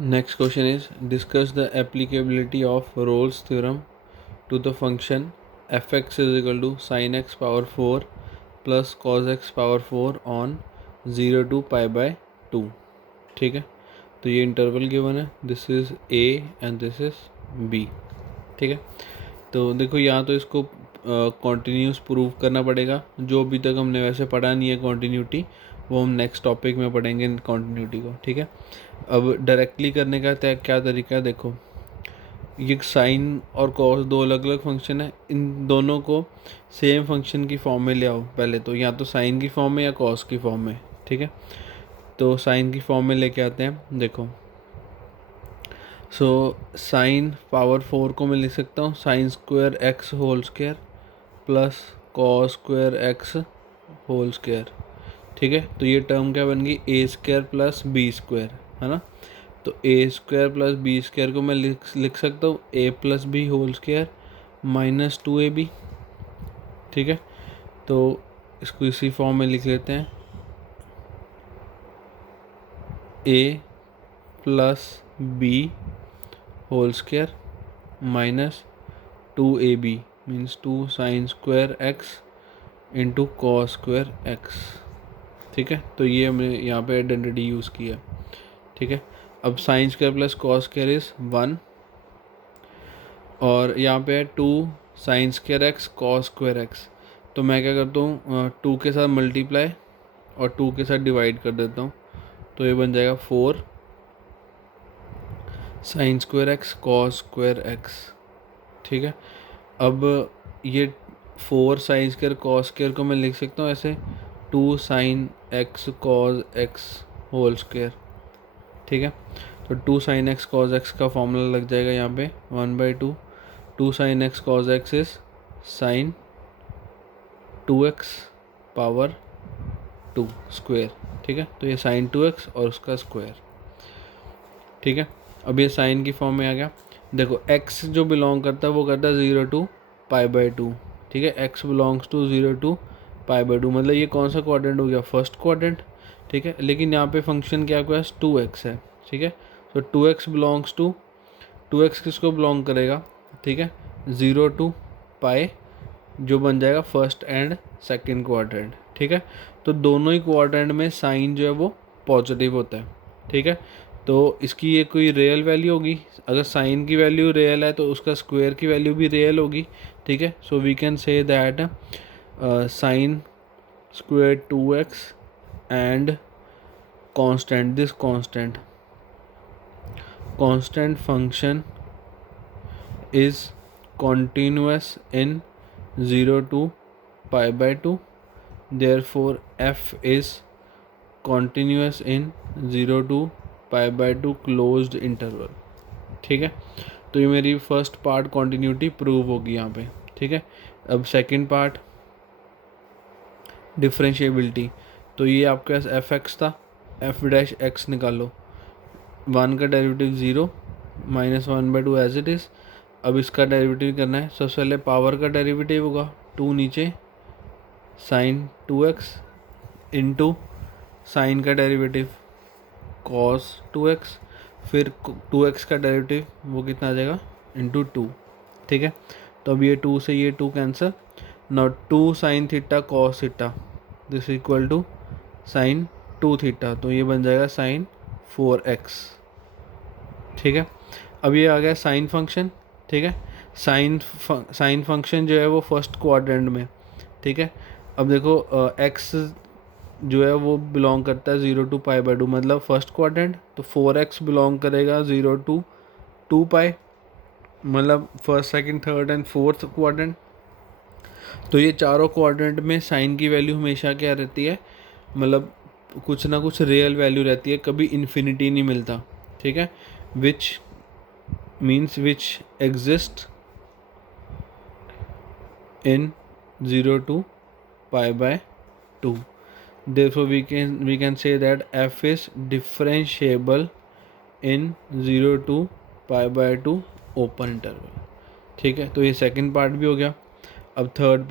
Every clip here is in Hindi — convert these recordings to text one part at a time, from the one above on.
Next question is, discuss the applicability of Rolle's theorem to the function fx is equal to sin x power 4 plus cos x power 4 on 0 to pi by 2. ठीक है, तो ये इंटरवल गिवन है, this is a and this is b. ठीक है, तो देखो यहाँ तो इसको कॉन्टीन्यूस प्रूव करना पड़ेगा. जो अभी तक हमने वैसे पढ़ा नहीं है कॉन्टीन्यूटी, वो हम नेक्स्ट टॉपिक में पढ़ेंगे कॉन्टीन्यूटी को. ठीक है, अब डायरेक्टली करने का क्या तरीका है. देखो, ये साइन और कॉस दो अलग अलग फंक्शन है, इन दोनों को सेम फंक्शन की फॉर्म में ले आओ. पहले तो या तो साइन की फॉर्म में या कॉस की फॉर्म में. ठीक है, तो साइन की फॉर्म में लेके आते हैं. देखो, सो साइन पावर 4 को मैं लिख सकता हूँ sine square X whole square plus cos square X whole square. ठीक है, तो ये टर्म क्या बन गई, A square plus B square, है ना. तो A square plus B square को मैं लिख सकता हूँ A plus B whole square minus 2ab. ठीक है, तो इसको इसी फॉर्म में लिख लेते हैं, A plus B whole square minus 2ab means 2 sine square X into cos square X. ठीक है, तो ये हमने यहाँ पे आइडेंटिटी यूज़ किया. ठीक है, अब sine square plus cos square is 1 और यहाँ पे है 2 sine square x cos square x. तो मैं क्या करता हूँ, 2 के साथ मल्टीप्लाई और 2 के साथ डिवाइड कर देता हूँ. तो ये बन जाएगा 4 sign square x cos square X. ठीक है, अब ये 4 साइन स्क्वायर कॉस स्क्वायर को मैं लिख सकता हूँ ऐसे 2 sine x cos x whole square. ठीक है, तो 2 साइन एक्स कॉस एक्स का फॉर्मूला लग जाएगा यहाँ पे 1/2. 2 sine x cos x is sine 2x power 2 square. ठीक है, तो ये साइन 2x और उसका स्क्वायर. ठीक है, अब ये साइन की फॉर्म में आ गया. देखो, x जो बिलोंग करता है वो करता है 0 to π/2. ठीक है, x बिलोंग्स टू 0 to π/2, मतलब ये कौन सा क्वाड्रेंट हो गया, फर्स्ट क्वाड्रेंट. ठीक है, लेकिन यहाँ पे फंक्शन क्या आपके पास 2x है. ठीक है, तो 2x बिलोंग्स टू 2x किसको बिलोंग करेगा. ठीक है, 0 to π जो बन जाएगा फर्स्ट एंड सेकंड क्वाड्रेंट. ठीक है, तो दोनों ही क्वाड्रेंट में साइन जो है वो पॉजिटिव होता है. ठीक है, तो इसकी ये कोई रियल वैल्यू होगी. अगर साइन की वैल्यू रियल है तो उसका स्क्वायर की वैल्यू भी रियल होगी. ठीक है, so we can say that sine square 2x and constant, this constant function is continuous in 0 to π/2. therefore f is continuous in 0 to π/2 closed interval. ठीक है, तो ये मेरी फर्स्ट पार्ट कॉन्टीन्यूटी प्रूव होगी यहाँ पे. ठीक है, अब सेकंड पार्ट डिफरेंशिएबिलिटी. तो ये आपके पास एफ एक्स था, एफ डैश एक्स निकालो, 1 का डेरिवेटिव 0 -1/2 एज इट इज़. अब इसका डेरिवेटिव करना है. सबसे पहले पावर का डेरिवेटिव होगा 2 नीचे साइन 2x इंटू साइन का डेरिवेटिव कॉस 2x, फिर 2x का डेरिवेटिव वो कितना आ जाएगा इंटू 2. ठीक है, तो अब ये 2 से ये 2 cancel. Now 2 sine theta cos theta this equal to sine 2 theta, तो ये बन जाएगा साइन 4x. ठीक है, अब ये आ गया साइन फंक्शन. ठीक है, साइन फंक्शन जो है वो फर्स्ट क्वाड्रेंट में. ठीक है, अब देखो x जो है वो बिलोंग करता है 0 to π/2, मतलब फर्स्ट क्वाड्रेंट. तो 4x बिलोंग करेगा 0 to 2π, मतलब first second third and fourth quadrant. तो ये चारों क्वाड्रेंट में साइन की वैल्यू हमेशा क्या रहती है, मतलब कुछ ना कुछ रियल वैल्यू रहती है, कभी इन्फिनिटी नहीं मिलता. ठीक है, विच means which exist in 0 to π/2. therefore we can say that f is differentiable in 0 to π/2 open interval. ठीक है, तो ये सेकंड पार्ट भी हो गया. अब थर्ड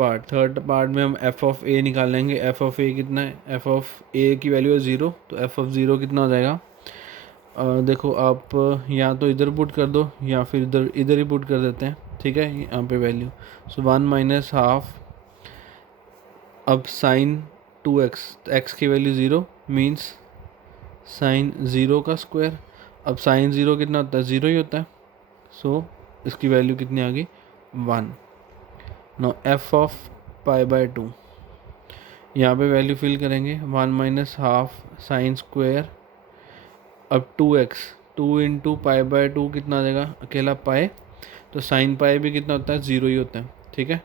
पार्ट में हम एफ ऑफ ए निकाल लेंगे. एफ ऑफ ए कितना है, एफ ऑफ ए की वैल्यू है 0, तो एफ ऑफ 0 कितना हो जाएगा, देखो आप या तो इधर पुट कर दो या फिर इधर इधर ही पुट कर देते हैं, ठीक है, यहाँ पे वैल्यू। सो 1 माइनस हाफ, अब साइन 2x, x की वैल्यू 0 मीन्स साइन 0 का स्क्वायर। अब साइन 0 कितना होता है, 0 ही होता है। सो इसकी वैल्यू कितनी आ गई, 1। No f of pi by 2, यहाँ पे वैल्यू फिल करेंगे 1 माइनस हाफ साइन स्क्वायर, अब 2x, 2 इंटू पाई बाय 2 कितना आ जाएगा, अकेला पाई, तो साइन पाई भी कितना होता है, 0 ही होता है, ठीक है।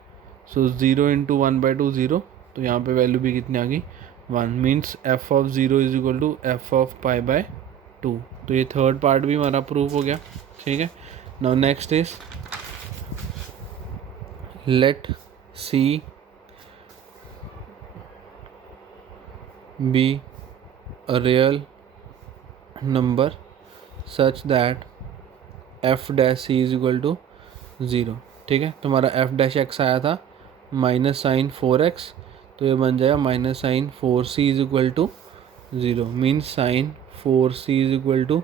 सो 0 इंटू 1/2 0, तो यहाँ पे वैल्यू भी कितनी आ गई, 1, means f of 0 is equal to f of pi by 2। तो ये थर्ड पार्ट भी हमारा प्रूफ हो गया, ठीक है। Now next is let c be a real number such that f dash c is equal to 0, ठीक है। तुम्हारा एफ डैश एक्स आया था माइनस साइन 4x, तो ये बन जाएगा minus sine 4c is equal to 0, means sine 4c is equal to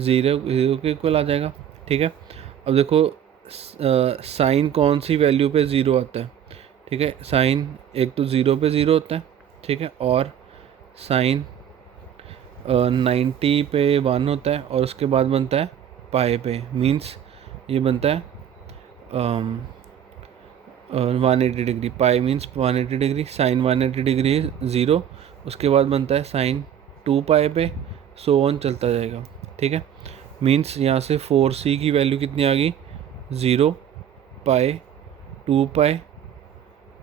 0 के इक्वल आ जाएगा, ठीक है। अब देखो साइन कौन सी वैल्यू पे 0 आता है, ठीक है। साइन एक तो 0 पे 0 होता है, ठीक है, और साइन 90 पे 1 होता है, और उसके बाद बनता है पाई पे, मीन्स ये बनता है 180 degree. Pi means 180 degree, sine 180 degree 0, उसके बाद बनता है साइन 2 पाई पे, सो ऑन चलता जाएगा, ठीक है। मीन्स यहाँ से 4c की वैल्यू कितनी आ गई, 0 पाई, 2 पाई,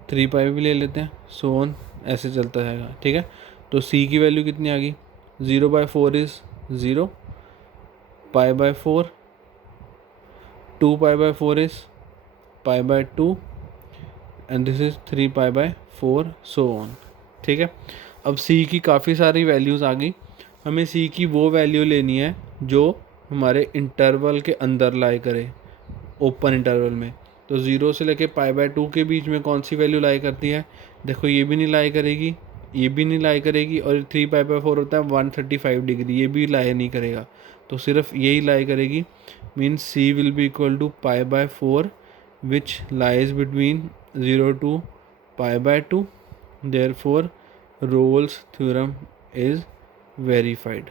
3 पाई भी ले लेते हैं, सो ऑन ऐसे चलता जाएगा, ठीक है। तो c की वैल्यू कितनी आ गई, 0/4 is 0, pi by 4, 2 pi by 4 is pi by 2, and this is 3 pi by 4, so on, ठीक है। अब c की काफ़ी सारी वैल्यूज़ आ गई, हमें c की वो वैल्यू लेनी है जो हमारे इंटरवल के अंदर लाई करे, ओपन इंटरवल में। तो 0 से लेके पाई बाय 2 के बीच में कौन सी वैल्यू लाई करती है, देखो ये भी नहीं लाई करेगी, ये भी नहीं लाई करेगी, और 3 पाई बाय 4 होता है 135 डिग्री, ये भी लाई नहीं करेगा, तो सिर्फ यही लाई करेगी, means c will be equal to pi by 4 which lies between 0 to pi by 2, therefore Rolle's theorem is verified.